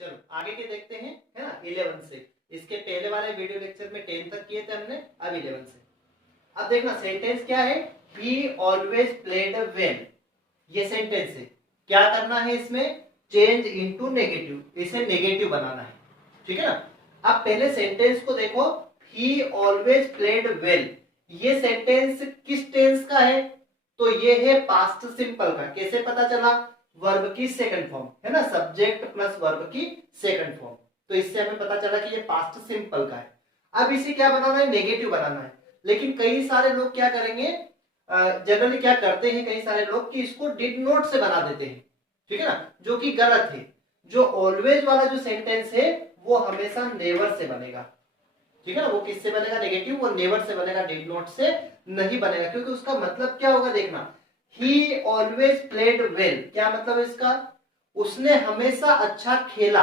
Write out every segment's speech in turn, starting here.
चलो आगे के देखते हैं, है ना। 11 से, इसके पहले वाले वीडियो लेक्चर में 10 तक किए थे हमने, अब 11 से। अब देखना सेंटेंस क्या है, ही ऑलवेज प्लेड वेल, ये सेंटेंस है। क्या करना है इसमें, चेंज इनटू नेगेटिव, इसे नेगेटिव बनाना है, ठीक है ना। अब पहले सेंटेंस को देखो, ही ऑलवेज प्लेड वेल, ये सेंटेंस किस टेंस का है, तो ये है पास्ट सिंपल का। कैसे पता चला, वर्ब की सेकंड फॉर्म, है ना, सब्जेक्ट प्लस वर्ब की सेकंड फॉर्म, तो इससे हमें पता चला कि ये पास्ट सिंपल का है। अब इसे क्या बनाना है, नेगेटिव बनाना है। लेकिन कई सारे लोग क्या करेंगे, जनरली क्या करते हैं कई सारे लोग कि इसको डिड नॉट से बना देते हैं, ठीक है ना, जो कि गलत है। जो ऑलवेज वाला जो सेंटेंस है वो हमेशा नेवर से बनेगा, ठीक है ना। वो किससे बनेगा, नेगेटिव, वो नेवर से बनेगा, डिड नॉट से नहीं बनेगा। क्योंकि उसका मतलब क्या होगा, देखना, ही ऑलवेज प्लेड वेल, क्या मतलब इसका, उसने हमेशा अच्छा खेला।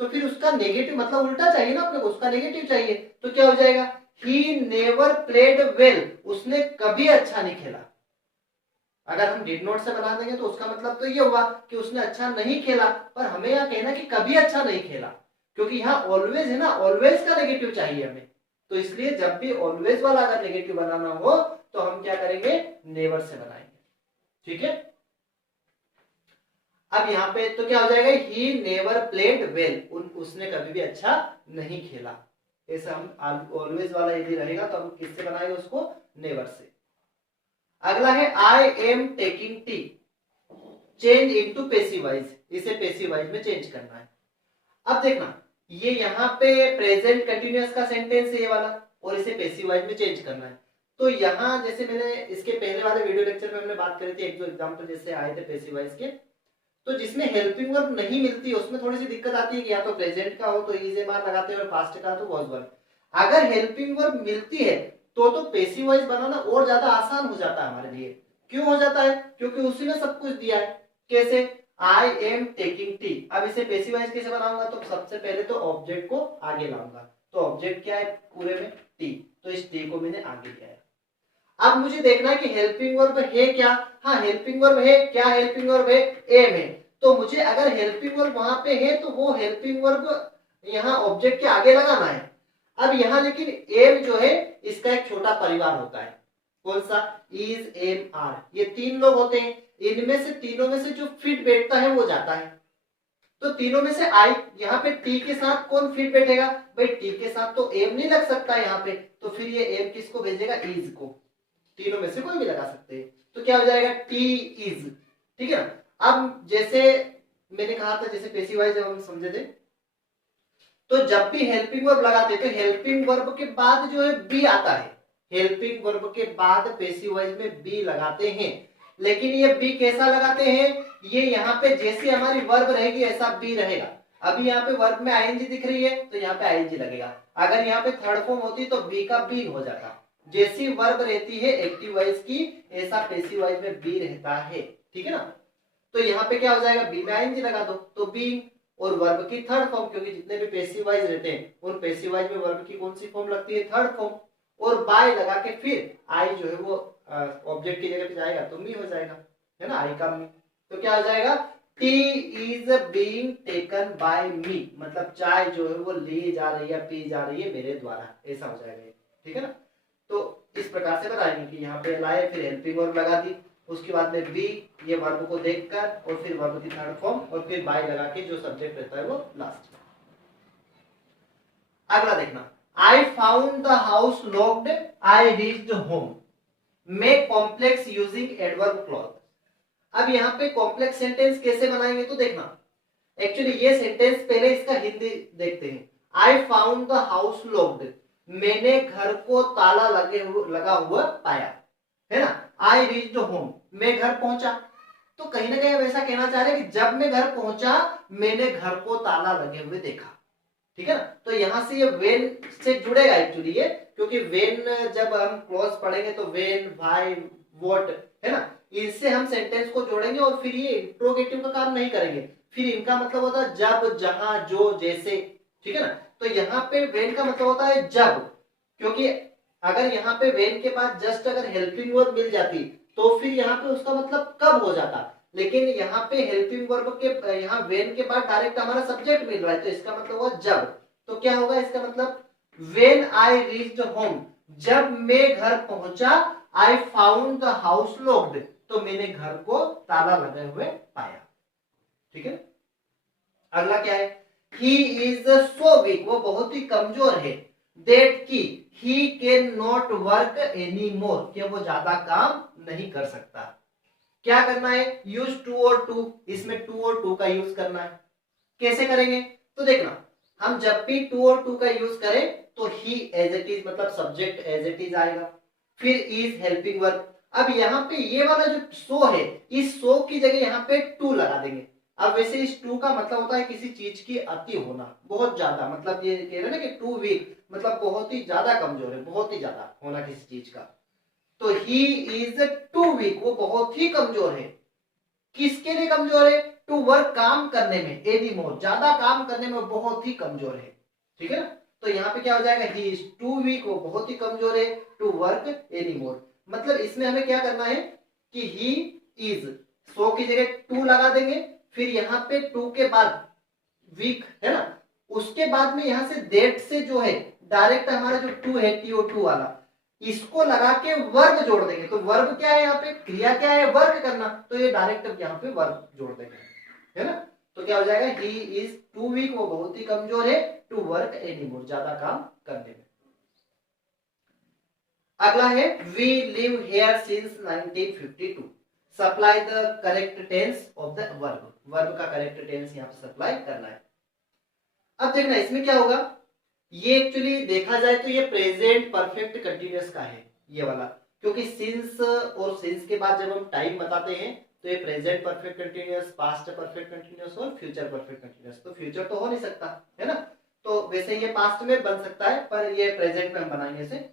तो फिर उसका नेगेटिव मतलब उल्टा चाहिए ना अपने को, उसका नेगेटिव चाहिए। तो क्या हो जाएगा, ही नेवर प्लेड वेल, उसने कभी अच्छा नहीं खेला। अगर हम डिड नॉट से बना देंगे तो उसका मतलब तो ये हुआ कि उसने अच्छा नहीं खेला, पर हमें यह कहना कि कभी अच्छा नहीं खेला, क्योंकि यहाँ ऑलवेज है ना, ऑलवेज का नेगेटिव चाहिए हमें। तो इसलिए जब भी ऑलवेज वाला अगर नेगेटिव बनाना हो तो हम क्या करेंगे, नेवर से बनाएंगे, ठीक है। अब यहाँ पे तो क्या हो जाएगा, ही नेवर प्लेड वेल, उसने कभी भी अच्छा नहीं खेला। ऐसा हम ऑलवेज वाला यदि रहेगा तो हम किससे बनाएंगे उसको, नेवर से। अगला है I am taking tea, change into passive voice, इसे पैसिव वॉइस में चेंज करना है। अब देखना, ये यहाँ पे प्रेजेंट कंटिन्यूअस का सेंटेंस है ये वाला, और इसे पैसिव वॉइस में चेंज करना है। तो यहाँ जैसे मैंने इसके पहले वाले वीडियो लेक्चर में हमने बात करी थी, एक दो एग्जांपल जैसे आए थे पैसिव वॉइस के, तो जिसमें हेल्पिंग वर्ब नहीं मिलती उसमें थोड़ी सी दिक्कत आती है कि या तो प्रेजेंट का हो तो इज ए बार लगाते हैं और पास्ट का तो वाज वर्ब। अगर हेल्पिंग वर्ब मिलती है तो पैसिव वॉइस बनाना और ज्यादा आसान हो जाता है हमारे लिए। क्यों हो जाता है, क्योंकि उसी में सब कुछ दिया है। कैसे, आई एम टेकिंग टी, अब इसे पैसिव वॉइस कैसे बनाऊंगा, तो सबसे पहले तो ऑब्जेक्ट को आगे लाऊंगा। तो ऑब्जेक्ट क्या है पूरे में, टी, तो इस टी को मैंने आगे लिया है। अब मुझे देखना है कि हेल्पिंग वर्ब है क्या, हाँ हेल्पिंग वर्ब है, क्या हेल्पिंग वर्ब है, एम है। तो मुझे अगर हेल्पिंग वर्ब वहां पे है तो वो हेल्पिंग वर्ब यहाँ ऑब्जेक्ट के आगे लगाना है। अब यहाँ लेकिन एम जो है इसका एक छोटा परिवार होता है, कौन सा, इज एम आर, ये तीन लोग होते हैं। इनमें से तीनों में से जो फिट बैठता है वो जाता है। तो तीनों में से आई, यहाँ पे टी के साथ कौन फिट बैठेगा, भाई टी के साथ तो एम नहीं लग सकता यहाँ पे, तो फिर ये एम किसको भेजेगा, इज को। तीनों में से कोई भी लगा सकते हैं, तो क्या हो जाएगा, टी इज, ठीक है ना। अब जैसे मैंने कहा था, जैसे पैसिव वॉइस जब हम समझे थे, तो जब भी हेल्पिंग वर्ब लगाते हैं तो हेल्पिंग वर्ब के बाद जो है बी आता है, हेल्पिंग वर्ब के बाद पैसिव वॉइस में बी लगाते हैं। लेकिन ये बी कैसा लगाते हैं, ये यहाँ पे जैसी हमारी वर्ब रहेगी ऐसा बी रहेगा। अभी यहाँ पे वर्ब में आईएनजी दिख रही है तो यहाँ पे आईएनजी लगेगा। अगर यहाँ पे थर्ड फॉर्म होती तो बी का बी हो जाता। जैसी वर्ब रहती है एक्टिव वॉइस की, ऐसा पैसिव वॉइस में बी रहता है, ठीक है ना। तो यहाँ पे क्या हो जाएगा, बी में आईएनजी लगा दो तो बी, और वर्ब की थर्ड फॉर्म, क्योंकि जितने भी पैसिव वॉइस रहते हैं उन पैसिव वॉइस में वर्ब की कौन सी फॉर्म लगती है, थर्ड फॉर्म, और बाय लगा के फिर आई जो है वो ऑब्जेक्ट की जगह पे जाएगा तो मी हो जाएगा, है ना, आई का मी। तो क्या हो जाएगा, tea is being taken by me, मतलब चाय जो है वो ली जा रही है, पी जा रही है मेरे द्वारा, ऐसा हो जाएगा, ठीक है ना। तो इस प्रकार से बताएंगे कि यहाँ पे लाए, फिर हेल्पिंग वर्ब लगा दी, उसके बाद में बी, ये वर्ब को देखकर, और फिर वर्ब की थर्ड फॉर्म, और फिर बाय लगा के जो सब्जेक्ट रहता है वो लास्ट। अगला देखना, I found the house locked, I reached home, make complex using adverb clause. अब यहाँ पे कॉम्प्लेक्स सेंटेंस कैसे बनाएंगे, तो देखना, एक्चुअली ये सेंटेंस पहले इसका हिंदी देखते हैं। I found the house locked, मैंने घर को ताला लगा हुआ पाया, है ना। आई रीच्ड होम, मैं घर पहुंचा। तो कहीं ना कहीं वैसा कहना चाह रहे हैं कि जब मैं घर पहुंचा मैंने घर को ताला लगे हुए देखा, ठीक है ना। तो यहां से ये वेन से जुड़ेगा एक्चुअली ये, क्योंकि वेन जब हम क्लॉज पढ़ेंगे तो वेन, व्हाई, व्हाट, है ना, इससे हम सेंटेंस को जोड़ेंगे और फिर ये इंट्रोगेटिव का काम नहीं करेंगे। फिर इनका मतलब होता है जब, जहां, जो, जैसे, ठीक है ना। तो यहाँ पे वेन का मतलब होता है जब, क्योंकि अगर यहाँ पे वेन के बाद जस्ट अगर हेल्पिंग वर्ब मिल जाती तो फिर यहाँ पे उसका मतलब कब हो जाता, लेकिन यहाँ पे हेल्पिंग वर्ब के यहाँ वेन के बाद डायरेक्ट हमारा सब्जेक्ट मिल रहा है, तो इसका मतलब हुआ जब। तो क्या होगा इसका मतलब, वेन आई रीच्ड होम, जब मैं घर पहुंचा, I found the house locked, तो मैंने घर को ताला लगे हुए पाया। ठीक है, अगला क्या है, ही इज सो वीक, वो बहुत ही कमजोर है, दैट की he can not work any more, कि वो ज्यादा काम नहीं कर सकता। क्या करना है, यूज टू और टू, इसमें टू और टू का यूज करना है। कैसे करेंगे, तो देखना, हम जब भी टू और टू का यूज करें तो ही एज इट इज मतलब सब्जेक्ट एज इट इज आएगा, फिर इज हेल्पिंग वर्ब। अब यहाँ पे ये वाला जो सो है, इस सो की जगह यहाँ पे टू लगा देंगे। अब वैसे इस टू का मतलब होता है किसी चीज की अति होना, बहुत ज्यादा, मतलब ये कह रहे हैं ना कि टू वीक मतलब बहुत ही ज्यादा कमजोर है, बहुत ही ज्यादा होना किसी चीज का। तो ही इज टू वीक, वो बहुत ही कमजोर है। किसके लिए कमजोर है, टू वर्क, काम करने में, एनी मोर, ज्यादा काम करने में बहुत ही कमजोर है। ठीक है ना, तो यहाँ पे क्या हो जाएगा, ही इज टू वीक, वो बहुत ही कमजोर है, टू वर्क एनी मोर। मतलब इसमें हमें क्या करना है कि ही इज, सो की जगह टू लगा देंगे, फिर यहाँ पे टू के बाद वीक है ना, उसके बाद में यहाँ से दैट से जो है डायरेक्ट हमारा जो टू है TO2 वाला, इसको लगा के वर्ब जोड़ देंगे। तो वर्ब क्या है, यहाँ पे क्रिया क्या है, वर्क करना, तो ये डायरेक्ट यहाँ पे वर्ब जोड़ देंगे, है ना। तो क्या हो जाएगा, ही इज टू वीक, वो बहुत ही कमजोर है, टू वर्क एनी मोर, ज्यादा काम करने में। अगला है, we live here since 1952, supply the correct tense of the verb, verb का करेक्ट टेंस यहाँ पे सप्लाई करना है। अब देखना इसमें क्या होगा, ये एक्चुअली देखा जाए तो ये प्रेजेंट परफेक्ट कंटिन्यूअस का है ये वाला, क्योंकि सिंस और सिंस के बाद जब हम टाइम बताते हैं तो ये present perfect continuous, past perfect continuous और फ्यूचर परफेक्ट कंटिन्यूअस, तो फ्यूचर तो हो नहीं सकता है ना, तो वैसे ये पास्ट में बन सकता है, पर ये प्रेजेंट में हम बनाएंगे इसे।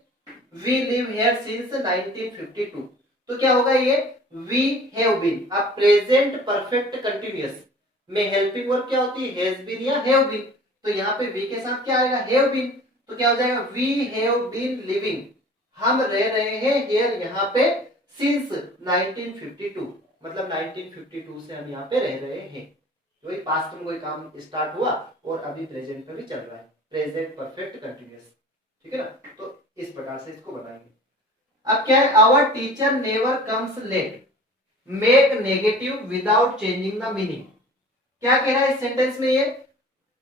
वी लिव हियर सिंस 1952, तो क्या होगा ये, वी हैव बीन, अब प्रेजेंट परफेक्ट कंटिन्यूअस में हेल्पिंग वर्ब क्या होती है, हैज बीन या हैव बीन, तो यहाँ पे वी के साथ क्या आएगा, हैव बीन, तो क्या हो जाएगा, वी हैव बीन लिविंग, हम रह रहे हैं हियर यहाँ पे सिंस 1952, मतलब 1952 से हम यहाँ पे रह रहे हैं। तो पास्ट में कोई काम स्टार्ट हुआ और अभी प्रेजेंट में भी चल रहा है, प्रेजेंट परफेक्ट कंटिन्यूअस। ठीक है ना, तो इस प्रकार से इसको बनाएंगे। अब क्या है, our teacher never comes late, make negative without changing the meaning. क्या कह रहा है इस सेंटेंस में ये,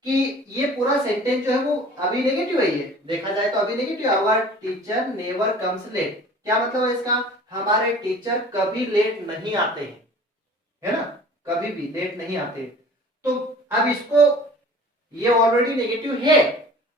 कि ये पूरा सेंटेंस जो है वो अभी नेगेटिव है, ये देखा जाए तो अभी negative, our teacher never comes late, क्या मतलब है इसका, हमारे टीचर कभी लेट नहीं आते हैं, है ना, कभी भी लेट नहीं आते। तो अब इसको, ये ऑलरेडी नेगेटिव है,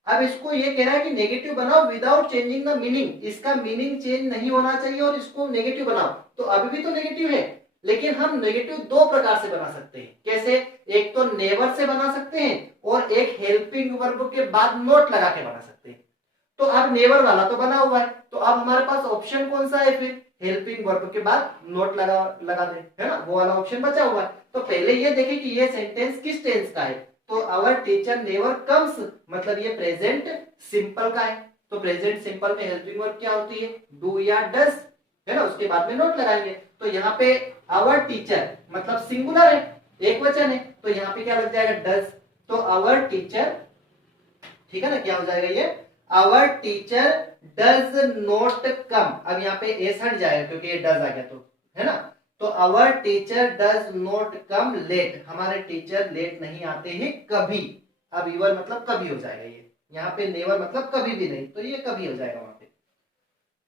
अब इसको ये कह रहा है कि नेगेटिव बनाओ विदाउट चेंजिंग द मीनिंग, इसका मीनिंग चेंज नहीं होना चाहिए और इसको नेगेटिव बनाओ। तो अभी भी तो नेगेटिव है, लेकिन हम नेगेटिव दो प्रकार से बना सकते हैं। कैसे, एक तो नेवर से बना सकते हैं और एक हेल्पिंग वर्ब के बाद नोट लगा के बना सकते हैं। तो अब नेवर वाला तो बना हुआ है, तो अब हमारे पास ऑप्शन कौन सा है, फिर हेल्पिंग वर्ब के बाद नोट लगा दे, है ना, वो वाला ऑप्शन बचा हुआ है। तो पहले ये देखें कि ये सेंटेंस किस टेंस का है, तो आवर टीचर नेवर कम्स मतलब ये प्रेजेंट सिंपल का है, तो प्रेजेंट सिंपल में हेल्पिंग वर्ब क्या होती है, डू या डस, है ना, उसके बाद में नोट लगाएंगे। तो यहाँ पे आवर टीचर मतलब सिंगुलर है, एक वचन है, तो यहाँ पे क्या लग जाएगा, डस, तो आवर टीचर, ठीक है ना, क्या हो जाएगा ये, our teacher does not come, अब यहाँ पे एस हट जाएगा क्योंकि ये डज आ गया, तो है ना, तो our teacher does not come late, हमारे टीचर लेट नहीं आते हैं कभी, अब यूर मतलब कभी हो जाएगा ये, यहाँ पे नेवर मतलब कभी भी नहीं, तो ये कभी हो जाएगा वहां पे,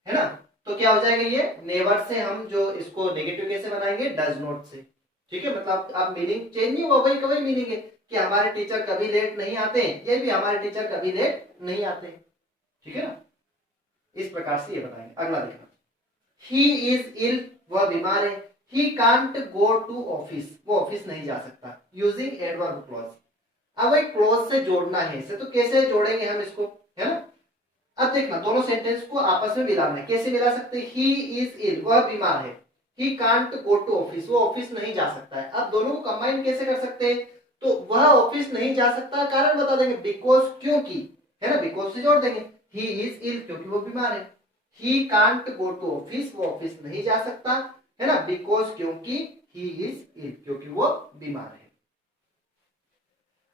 है ना। तो क्या हो जाएगा ये, नेवर से हम जो इसको नेगेटिव कैसे बनाएंगे, डज नॉट से। ठीक है, मतलब अब मीनिंग चेंज नहीं हुआ, वही का वही मीनिंग है कि हमारे टीचर कभी लेट नहीं आते, ये भी हमारे टीचर कभी लेट नहीं आते। ठीक है ना, इस प्रकार से ये बताएंगे। अगला देखना, ही इज इल, वह बीमार है, he can't go to office, वो ऑफिस नहीं जा सकता, यूजिंग एडवर्ब क्लॉज। अब एक क्लॉज से जोड़ना है इसे, तो कैसे जोड़ेंगे हम इसको, है ना। अब देखना, दोनों सेंटेंस को आपस में मिलाना है, कैसे मिला सकते हैं, ही इज इल, वह बीमार है, he can't go to office, वो ऑफिस नहीं जा सकता है। अब दोनों को कंबाइन कैसे कर सकते हैं, तो वह ऑफिस नहीं जा सकता, कारण बता देंगे, बिकॉज, क्योंकि, है ना, बिकॉज से जोड़ देंगे, ही इज इल क्योंकि वो बीमार है, he can't go to office, वो ऑफिस नहीं जा सकता, है ना, बिकॉज क्योंकि ही इज इल, क्योंकि वो बीमार है।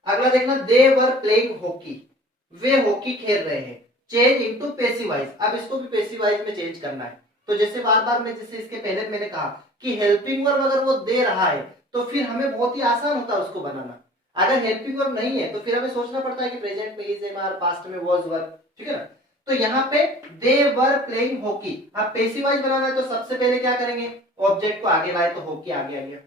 अगला देखना, दे वर प्लेइंग हॉकी, वे हॉकी खेल रहे हैं। चेंज इनटू पैसिव वॉइस, अब इसको भी पैसिव वॉइस में चेंज करना है। तो जैसे बार बार मैं जैसे इसके पहले मैंने कहा कि हेल्पिंग वर्ब अगर वो दे रहा है तो फिर हमें बहुत ही आसान होता है उसको बनाना। अगर हेल्पिंग वर्ब नहीं है तो फिर हमें सोचना पड़ता है कि प्रेजेंट में इज एम आर, पास्ट में वाज वर, ठीक है ना। तो यहाँ पे दे वर प्लेइंग हॉकी, अब पैसिव वॉइस बनाना है तो सबसे पहले क्या करेंगे, ऑब्जेक्ट को आगे लाए तो हॉकी आगे आ गया,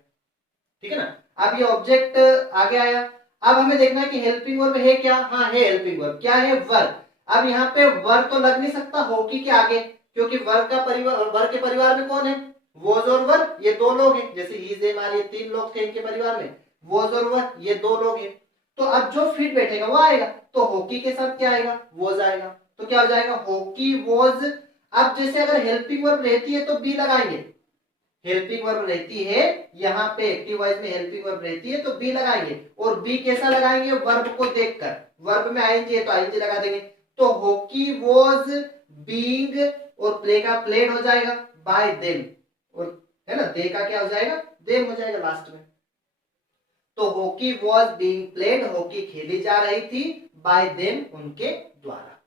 ठीक है ना। अब ये ऑब्जेक्ट आगे आया, अब हमें देखना है कि हेल्पिंग वर्ब है क्या, हाँ है हेल्पिंग वर्ब, क्या है वर। अब यहाँ पे वर तो लग नहीं सकता हॉकी के आगे, क्योंकि वर का परिवार, वर के परिवार में कौन है, वॉज और वर, ये दो लोग हैं। जैसे इज एम आर, ये तीन लोग थे इनके परिवार में, वॉज और वर ये दो लोग हैं। तो अब जो फिट बैठेगा वो आएगा, तो हॉकी के साथ क्या आएगा, वॉज आएगा, तो क्या हो जाएगा, हॉकी वॉज। अब जैसे अगर हेल्पिंग वर्ब रहती है तो बी लगाएंगे, हेल्पिंग वर्ब रहती है यहाँ पे एक्टिव वॉइस में हेल्पिंग वर्ब रहती है तो बी लगाएंगे, और बी कैसा लगाएंगे, वर्ब को देखकर, वर्ब में आईएनजी है तो आईएनजी लगा देंगे। तो हॉकी वॉज बीइंग, और प्ले का प्लेड हो जाएगा बाय देम, और है ना दे का क्या हो जाएगा, देम हो जाएगा लास्ट में। तो hockey was being played, hockey खेली जा रही थी, बाय देम उनके द्वारा,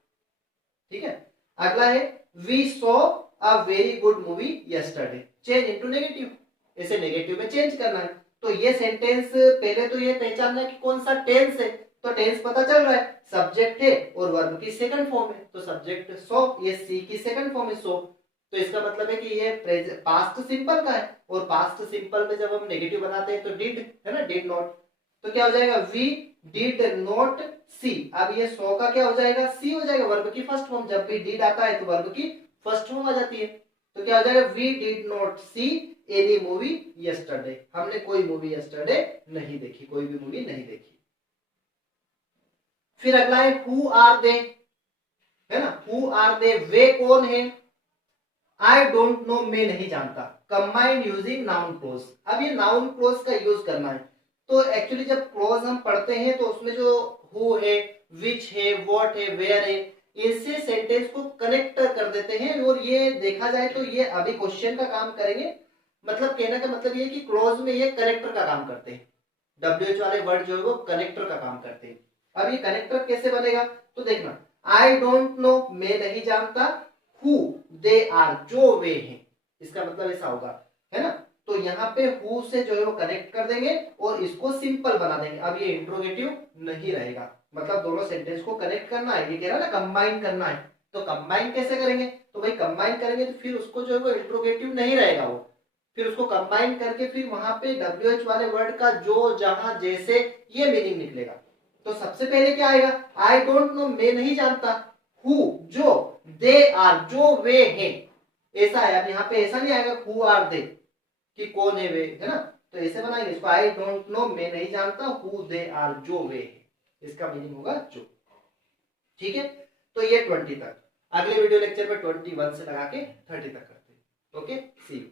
ठीक है। अगला है we saw a very good movie yesterday, change into negative, इसे नेगेटिव में चेंज करना है। तो ये सेंटेंस पहले तो ये पहचानना है कि कौन सा टेंस है, तो टेंस पता चल रहा है, सब्जेक्ट है और वर्ब की सेकंड फॉर्म है, तो सब्जेक्ट सो, ये सी की सेकंड फॉर्म है सो, तो इसका मतलब है कि ये पास्ट सिंपल का है, और पास्ट सिंपल में जब हम नेगेटिव बनाते हैं तो डिड, है ना, डिड नॉट, तो क्या हो जाएगा, वी डिड नॉट सी। अब ये सो का क्या हो जाएगा, सी हो जाएगा, वर्ब की फर्स्ट फॉर्म, जब भी डिड आता है तो वर्ब की फर्स्ट फॉर्म आ जाती है, तो क्या हो जाएगा, we did not see any movie yesterday, हमने कोई मूवी यस्टरडे नहीं देखी, कोई भी मूवी नहीं देखी। फिर अगला है हु आर दे, है ना, हु आर दे, वे कौन है। आई डोंट नो, मैं नहीं जानता, कंबाइंड यूजिंग नाउन क्लोज। अब ये नाउन क्लोज का यूज करना है, तो एक्चुअली जब क्लोज हम पढ़ते हैं तो उसमें जो हु है, विच है, व्हाट है, वेयर है, इससे सेंटेंस को कनेक्ट कर देते हैं, और ये देखा जाए तो ये अभी क्वेश्चन का काम करेंगे। मतलब कहने का मतलब ये कि क्लोज में ये कनेक्टर का काम करते हैं, डब्ल्यूएच वाले वर्ड जो है वो कनेक्टर का काम करते हैं। अब ये कनेक्टर कैसे बनेगा, तो देखना, आई डोंट नो, मैं नहीं जानता, हु दे आर, जो वे हैं, इसका मतलब ऐसा होगा, है ना। तो यहाँ पे हु से जो है वो कनेक्ट कर देंगे और इसको सिंपल बना देंगे। अब ये इंट्रोगेटिव नहीं रहेगा, मतलब दोनों सेंटेंस को कनेक्ट करना है, ये कह रहा है ना कंबाइन करना है, तो कंबाइन कैसे करेंगे, तो भाई कंबाइन करेंगे तो फिर उसको जो है वो इंट्रोगेटिव नहीं रहेगा, वो फिर उसको कंबाइन करके फिर वहां पे डब्ल्यूएच वाले वर्ड का जो, जहां, जैसे, ये मीनिंग निकलेगा। तो सबसे पहले क्या आएगा, आई डोंट नो, मैं नहीं जानता, हु जो, दे आर जो वे हैं, ऐसा है। अब यहाँ पे ऐसा नहीं आएगा हु आर दे कि कौन है वे, है ना, तो ऐसे बनाएंगे इसको, आई डोंट नो, मैं नहीं जानता, हु दे आर जो वे हैं, इसका मीनिंग होगा जो, ठीक है। तो ये 20 तक, अगले वीडियो लेक्चर में 21 से लगा के 30 तक करते हैं। Okay, see you.